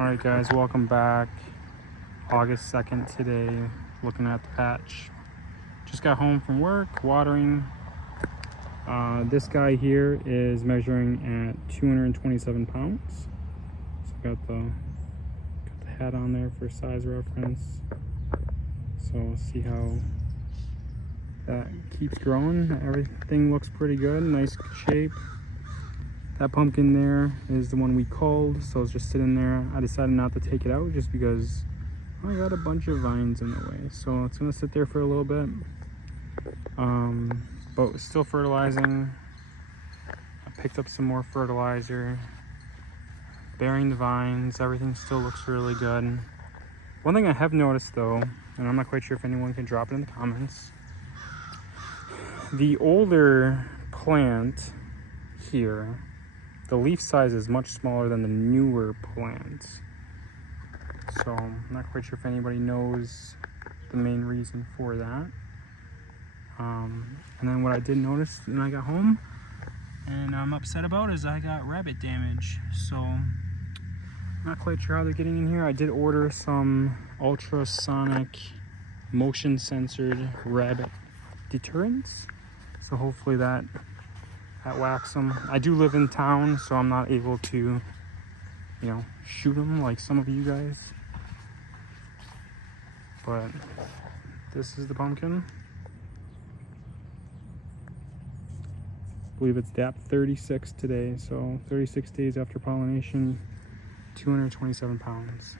Alright guys, welcome back. August 2nd today, looking at the patch. Just got home from work, watering. This guy here is measuring at 227 pounds. So got the hat on there for size reference. So we'll see how that keeps growing. Everything looks pretty good, nice shape. That pumpkin there is the one we culled, so it's just sitting there. I decided not to take it out just because I got a bunch of vines in the way. So it's gonna sit there for a little bit. But still fertilizing. I picked up some more fertilizer. Bearing the vines, everything still looks really good. One thing I have noticed though, and I'm not quite sure if anyone can drop it in the comments, the older plant here, the leaf size is much smaller than the newer plants. So I'm not quite sure if anybody knows the main reason for that. And then what I did notice when I got home, and I'm upset about, is I got rabbit damage. So I'm not quite sure how they're getting in here. I did order some ultrasonic motion censored rabbit deterrents. So hopefully that whacks them. I do live in town, so I'm not able to, shoot them like some of you guys. But this is the pumpkin. I believe it's DAP 36 today, so 36 days after pollination, 227 pounds.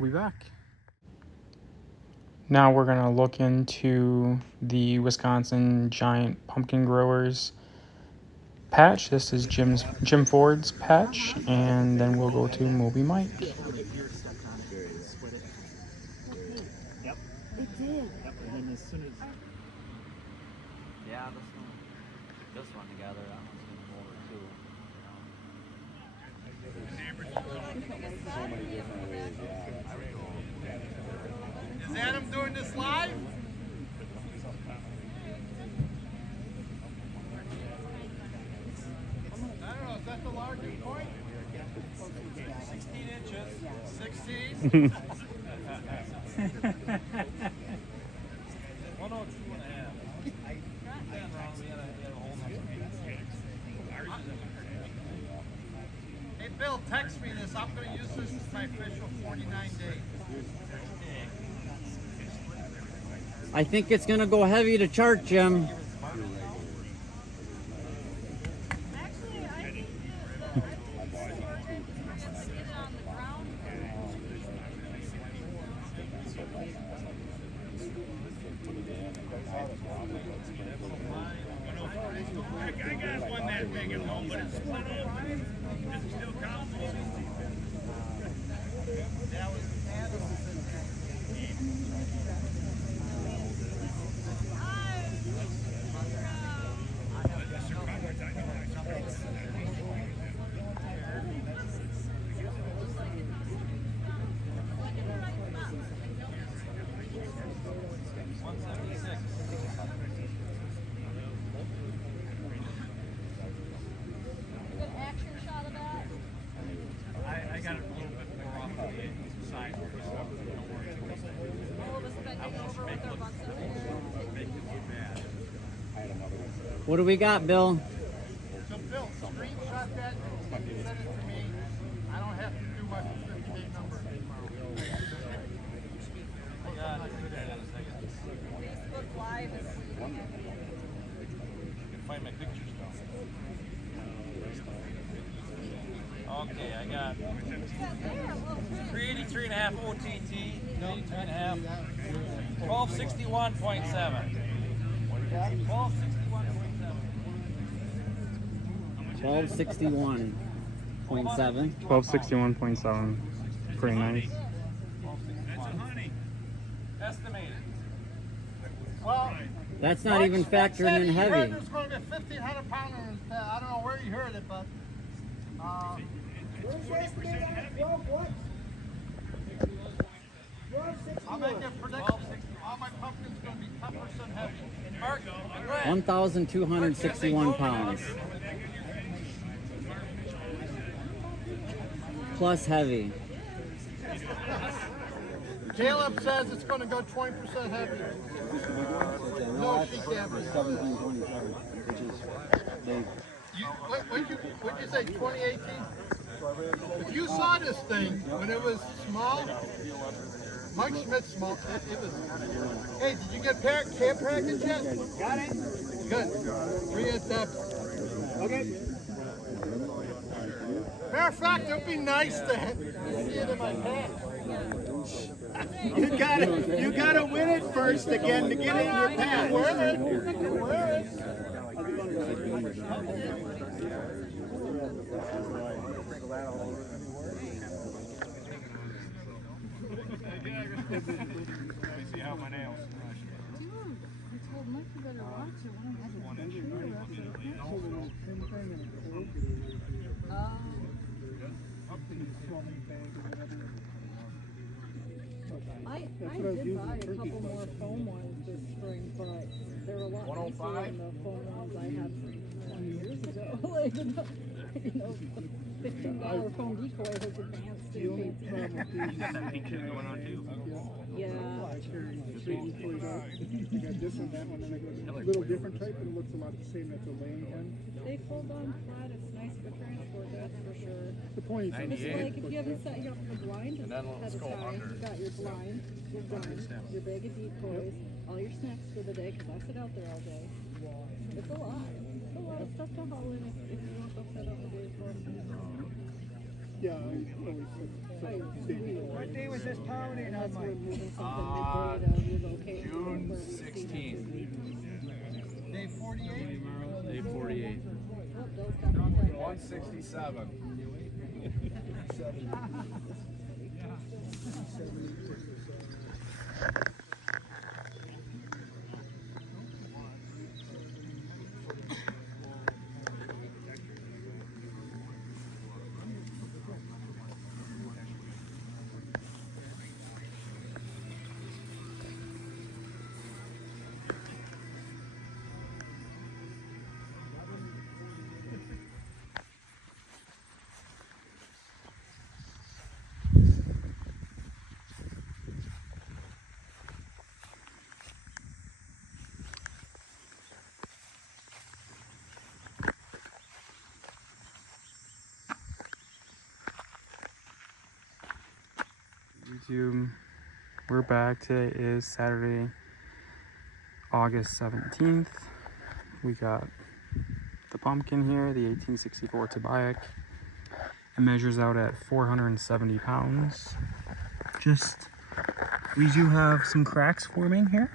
We'll be back. Now we're gonna look into the Wisconsin Giant Pumpkin Growers patch. This is Jim Ford's patch, and then we'll go to Moby Mike. Yep, it did. Yep, and then as soon as this one together, that one's gonna go over too. So many different ways, yeah. Is Adam doing this live? I don't know, is that the largest point? 16 inches. 16? 102.5. Hey Bill, text me this. I'm going to use this as my official 49 days. I think it's gonna go heavy to chart, Jim. I got one that big at home, but it's split open. Does it still count? That was I got it a little bit more off the side. I won't make it look bad. What do we got, Bill? So Bill, screenshot that and send it to me. I don't have to do my 50-day number anymore. I got it. Facebook Live is You can find my pictures now. Okay, I got 383.5 OTT, 383.5, 1261.7. 1261.7. 1261.7. Pretty nice. Estimated. Well, That's not even factoring in heavy. There's going to be 1,500 pounds. I don't know where you heard it, but I'll make a prediction. All my pumpkins going to be 10% heavy. 1,261 pounds. plus heavy. Caleb says it's going to go 20% heavier. No, she can't. 1727, which is they. What'd you say, 2018? If you saw this thing when it was small, Mike Schmidt's small, it was. Hey, did you get camp package yet? Got it. Good. Bring it up. Okay. Matter of fact, it would be nice to see it in my pants. You gotta win it first again to get in your pants. Wear it. Let me see how my nails. Dude, I told Mike you better watch it. One of I did buy a couple more foam ones this spring, but they're a lot nicer than the foam ones I had 20 years ago. Like, you know, the $15 foam decoy has advanced in fancy. That pink shit going on too. Yeah. You got this one, that one, and a little different type, but it looks a lot the same. That's a laying one. They fold on flat. It's nice for transport, that's for sure. The point is, It's like if you haven't set up the blind ahead of time, you got your blind, your gun, your bag of decoys, all your snacks for the day, because I sit out there all day. It's a lot. It's a lot of stuff to haul in if you want to set up the day for yeah, I always What day was this pounding That's where moving something big to relocate. June where we see 16th. Day 48? Day 48. Oh, Bill's got the play. 167. YouTube, we're back. Today is Saturday, August 17th. We got the pumpkin here, the 1864 Toboyek. It measures out at 470 pounds. We do have some cracks forming here,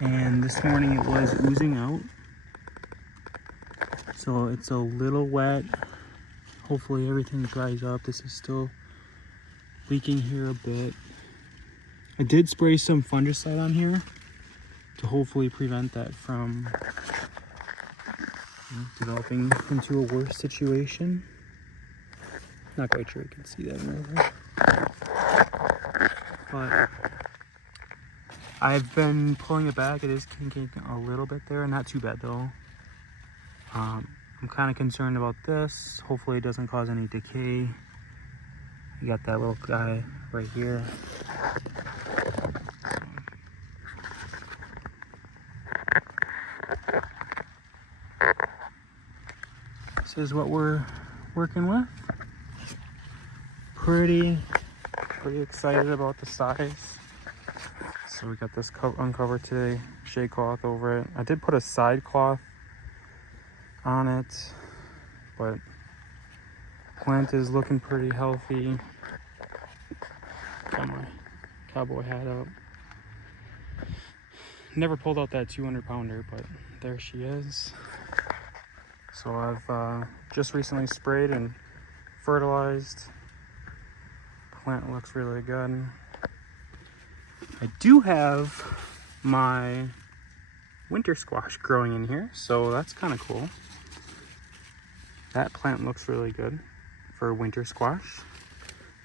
and this morning it was oozing out. So it's a little wet. Hopefully everything dries up. This is still leaking here a bit. I did spray some fungicide on here to hopefully prevent that from developing into a worse situation. Not quite sure you can see that in there. But I've been pulling it back. It is kinking a little bit there, not too bad though. I'm kind of concerned about this. Hopefully it doesn't cause any decay. You got that little guy right here. This is what we're working with. Pretty excited about the size. So we got this uncovered today, shade cloth over it. I did put a side cloth on it, but plant is looking pretty healthy. Got my cowboy hat up. Never pulled out that 200-pounder, but there she is. So I've just recently sprayed and fertilized. Plant looks really good. I do have my winter squash growing in here, so that's kind of cool. That plant looks really good for winter squash.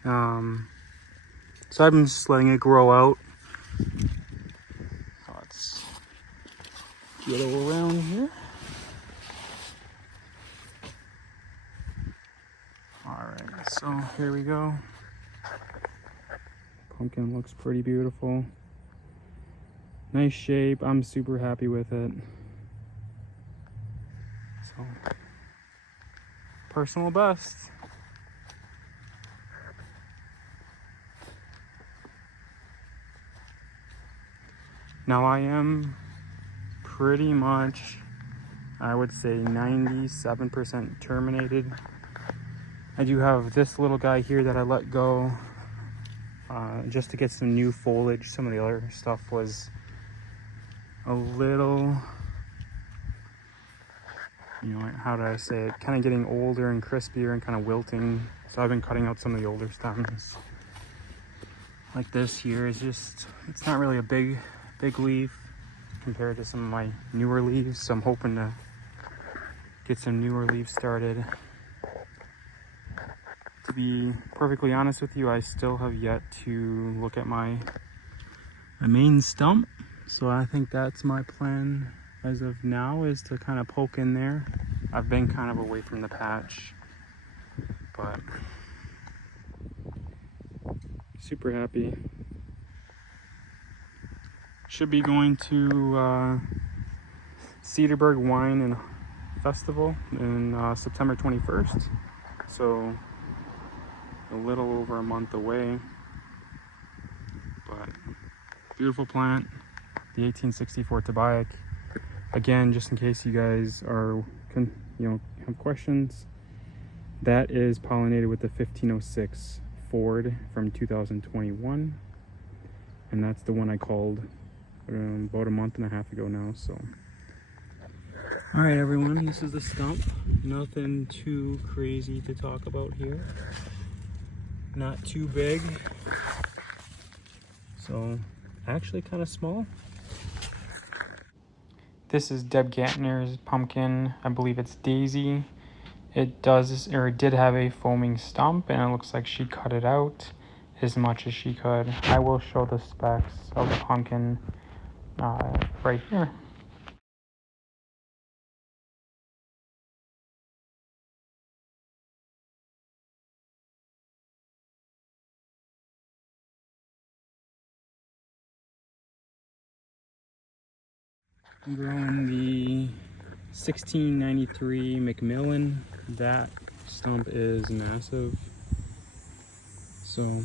So I've been just letting it grow out. Let's get around here. All Alright, so here we go. Pumpkin looks pretty beautiful. Nice shape. I'm super happy with it. So, personal best. Now I am pretty much, I would say 97% terminated. I do have this little guy here that I let go just to get some new foliage. Some of the other stuff was a little, you know, how do I say it, kind of getting older and crispier and kind of wilting. So I've been cutting out some of the older stems. Like this here is just, it's not really a big leaf compared to some of my newer leaves. So I'm hoping to get some newer leaves started. To be perfectly honest with you, I still have yet to look at my main stump. So I think that's my plan as of now, is to kind of poke in there. I've been kind of away from the patch, but super happy. Should be going to Cedarburg Wine and Festival in September 21st. So a little over a month away, but beautiful plant, the 1864 Toboyek. Again, just in case you guys are, have questions, that is pollinated with the 1506 Ford from 2021, and that's the one I called about a month and a half ago now. So, all right, everyone, this is the stump. Nothing too crazy to talk about here. Not too big, so actually kind of small. This is Deb Gantner's pumpkin. I believe it's Daisy. It did have a foaming stump, and it looks like she cut it out as much as she could. I will show the specs of the pumpkin right here. I'm growing the 1693 Macmillan. That stump is massive. So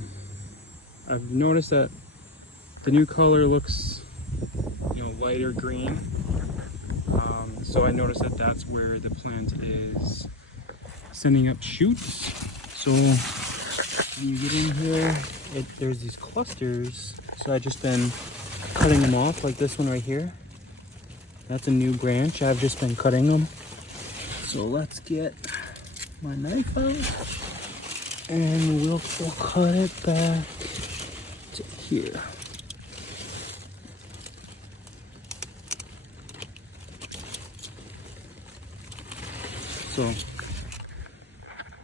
I've noticed that the new color looks, lighter green. So I noticed that that's where the plant is sending up shoots. So when you get in here, there's these clusters. So I've just been cutting them off, like this one right here. That's a new branch. I've just been cutting them. So let's get my knife out and we'll cut it back to here. So,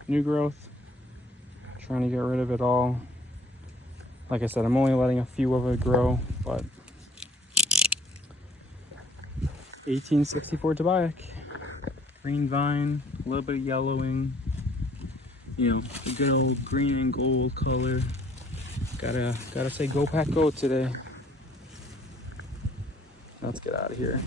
new growth, trying to get rid of it all. Like I said, I'm only letting a few of it grow, but 1864 Toboyek, green vine, a little bit of yellowing, the good old green and gold color. Gotta say go pack go today. Let's get out of here.